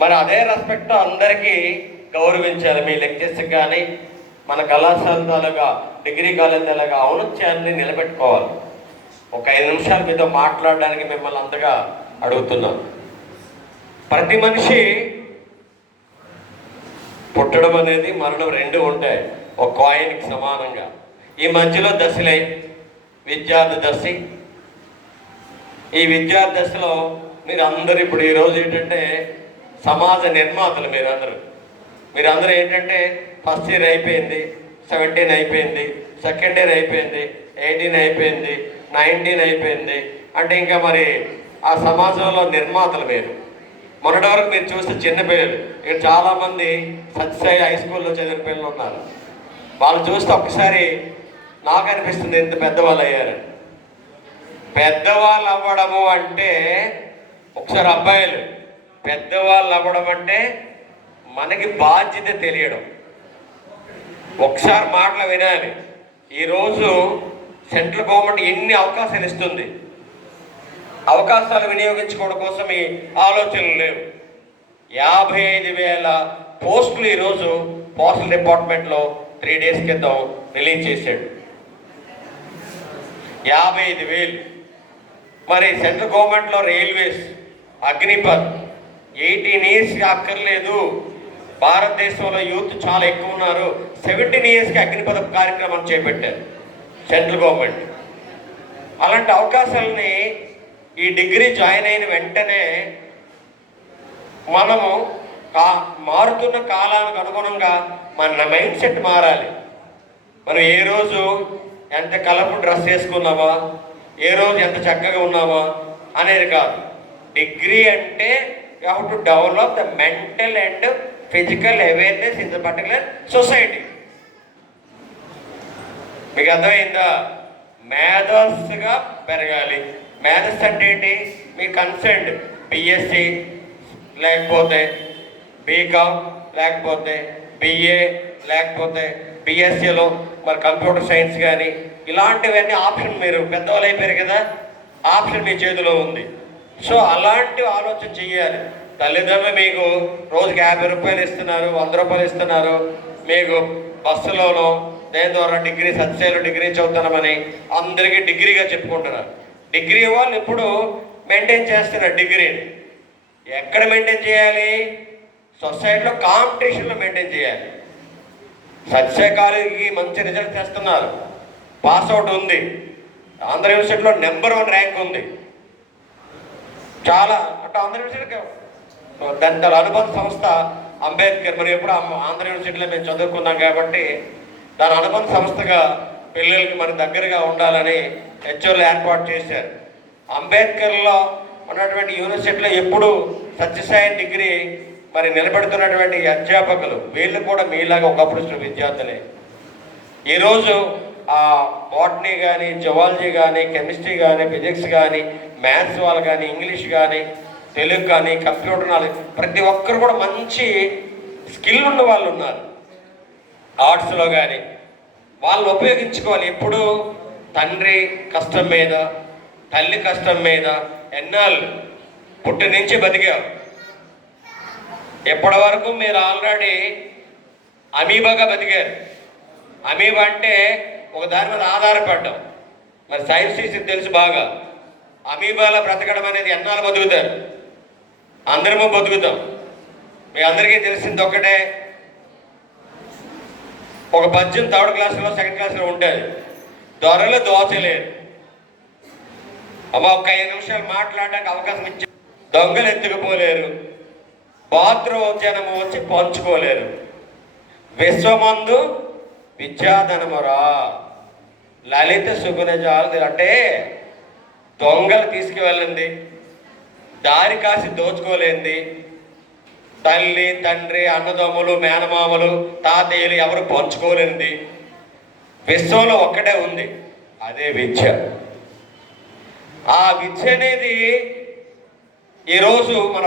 మరి అదే రెస్పెక్ట్ అందరికీ గౌరవించాలి. మీ లెక్చర్స్కి కానీ మన కళాశాల తాలూగా డిగ్రీ కాలేజ్ తాలూగా ఔన్నత్యాన్ని నిలబెట్టుకోవాలి. ఒక 5 నిమిషాలు మీతో మాట్లాడడానికి మిమ్మల్ని అంతగా అడుగుతున్నాను. ప్రతి మనిషి పుట్టడం అనేది మరణం రెండు ఉంటాయి, ఒక కాయిన్కి సమానంగా. ఈ మధ్యలో దశలై విద్యార్థి దశ. ఈ విద్యార్థి దశలో మీరు అందరూ ఇప్పుడు ఈరోజు ఏంటంటే సమాజ నిర్మాతలు. మీరందరూ ఏంటంటే ఫస్ట్ ఇయర్ అయిపోయింది, 17 అయిపోయింది, సెకండ్ ఇయర్ అయిపోయింది, 18 అయిపోయింది, 19 అయిపోయింది. అంటే ఇంకా మరి ఆ సమాజంలో నిర్మాతలు మీరు. మొన్నటి వరకు మీరు చూస్తే చిన్న పిల్లలు, ఇక్కడ చాలామంది సత్యసాయి హై స్కూల్లో చదివిన పిల్లలు ఉన్నారు. వాళ్ళు చూస్తే ఒక్కసారి నాకు అనిపిస్తుంది ఎంత పెద్దవాళ్ళు అయ్యారు. పెద్దవాళ్ళు అవ్వడము అంటే ఒకసారి అబ్బాయిలు పెద్దవాళ్ళు అవ్వడం అంటే మనకి బాధ్యత తెలియడం. ఒకసారి మాటలు వినాలి. ఈరోజు సెంట్రల్ గవర్నమెంట్ ఎన్ని అవకాశాలు ఇస్తుంది, అవకాశాలు వినియోగించుకోవడం కోసం ఈ ఆలోచనలు లేవు. 55,000 పోస్టులు ఈరోజు పోస్టల్ డిపార్ట్మెంట్లో 3 డేస్ క్రితం రిలీజ్ చేశాడు. 55,000. మరి సెంట్రల్ గవర్నమెంట్లో రైల్వేస్, అగ్నిపథ్ 18 ఇయర్స్కి అక్కర్లేదు. భారతదేశంలో యూత్ చాలా ఎక్కువ ఉన్నారు. 17 ఇయర్స్కి అగ్నిపథ కార్యక్రమం చేపట్టారు సెంట్రల్ గవర్నమెంట్. అలాంటి అవకాశాలని ఈ డిగ్రీ జాయిన్ అయిన వెంటనే మనము మారుతున్న కాలానికి అనుగుణంగా మన మైండ్ సెట్ మారాలి. మనం ఏ రోజు ఎంత కలర్ఫుల్ డ్రెస్ వేసుకున్నామా, ఏ రోజు ఎంత చక్కగా ఉన్నామా అనేది కాదు. డిగ్రీ అంటే you have to develop the mental and physical awareness in the particular society. మీకు అర్థమైందా? మేధస్సుగా పెరగాలి. మేధస్ అంటే ఏంటి? మీ కన్సెంట్ బిఎస్సి లేకపోతే బీకామ్ లేకపోతే బిఏ లేకపోతే బిఎస్సిలో మరి కంప్యూటర్ సైన్స్ కానీ ఇలాంటివన్నీ ఆప్షన్. మీరు పెద్దవాళ్ళు అయిపోయారు కదా, ఆప్షన్ మీ చేతిలో ఉంది. సో అలాంటి ఆలోచన చెయ్యాలి. తల్లిదండ్రులు మీకు రోజుకి 50 రూపాయలు ఇస్తున్నారు, 100 రూపాయలు ఇస్తున్నారు. మీకు బస్సులోనో దేని ద్వారా డిగ్రీ సత్యసాయిలో డిగ్రీ చదువుతున్నామని అందరికీ డిగ్రీగా చెప్పుకుంటున్నారు. డిగ్రీ వాళ్ళు ఇప్పుడు మెయింటైన్ చేస్తున్నారు డిగ్రీని. ఎక్కడ మెయింటైన్ చేయాలి? సొసైటీలో కాంపిటీషన్లో మెయింటైన్ చేయాలి. సత్యసాయి కాలేజీకి మంచి రిజల్ట్ తెస్తున్నారు, పాస్అవుట్ ఉంది, ఆంధ్ర యూనివర్సిటీలో నెంబర్ 1 ర్యాంక్ ఉంది. చాలా అంటే ఆంధ్ర యూనివర్సిటీకి దాని అనుబంధ సంస్థ అంబేద్కర్. మరి ఎప్పుడు ఆంధ్ర యూనివర్సిటీలో మేము చదువుకున్నాం కాబట్టి దాని అనుబంధ సంస్థగా పిల్లలకి మన దగ్గరగా ఉండాలని హెచ్ఓలు ఏర్పాటు చేశారు. అంబేద్కర్లో ఉన్నటువంటి యూనివర్సిటీలో ఎప్పుడు సత్యసాయి డిగ్రీ మరి నిలబెడుతున్నటువంటి అధ్యాపకులు వీళ్ళు కూడా మీలాగా ఒకప్పుడు విద్యార్థులే. ఈరోజు బాటనీ కానీ, జువాలజీ కానీ, కెమిస్ట్రీ కానీ, ఫిజిక్స్ కానీ, మ్యాథ్స్ వాళ్ళు కానీ, ఇంగ్లీష్ కానీ, తెలుగు కానీ, కంప్యూటర్ నాలెడ్జ్ ప్రతి ఒక్కరు కూడా మంచి స్కిల్ ఉన్న వాళ్ళు ఉన్నారు. ఆర్ట్స్లో కానీ వాళ్ళు ఉపయోగించుకోవాలి. ఎప్పుడు తండ్రి కష్టం మీద, తల్లి కష్టం మీద ఎన్నాళ్ళు పుట్టి నుంచి బతికావు. ఎప్పటి వరకు మీరు ఆల్రెడీ అమీబాగా బతికారు. అమీబా అంటే ఒక దాని మీద ఆధారపడ్డాం. మరి సైన్స్ టీచర్ తెలుసు బాగా. అమీబాలో బ్రతకడం అనేది ఎన్నాళ్ళు బతుకుతారు? అందరము బతుకుతాం. మీ అందరికీ తెలిసింది ఒక్కటే, ఒక పద్యం 3rd క్లాస్లో 2nd క్లాస్లో ఉంటుంది. దొరలు దోచలేరు. అమ్మ ఒక 5 నిమిషాలు మాట్లాడడానికి అవకాశం ఇచ్చి దొంగలు ఎత్తుకుపోలేరు, బాత్రోజనము వచ్చి పంచుకోలేరు. విశ్వమందు విద్యాధనమురా లలిత సుగుణజాలు. అంటే దొంగలు తీసుకువెళ్ళింది, దారి కాసి దోచుకోలేంది, తల్లి తండ్రి అన్నదమ్ములు మేనమామలు తాతయ్యలు ఎవరు పంచుకోలేనిది విశ్వంలో ఒక్కటే ఉంది, అదే విద్య. ఆ విద్య అనేది ఈరోజు మన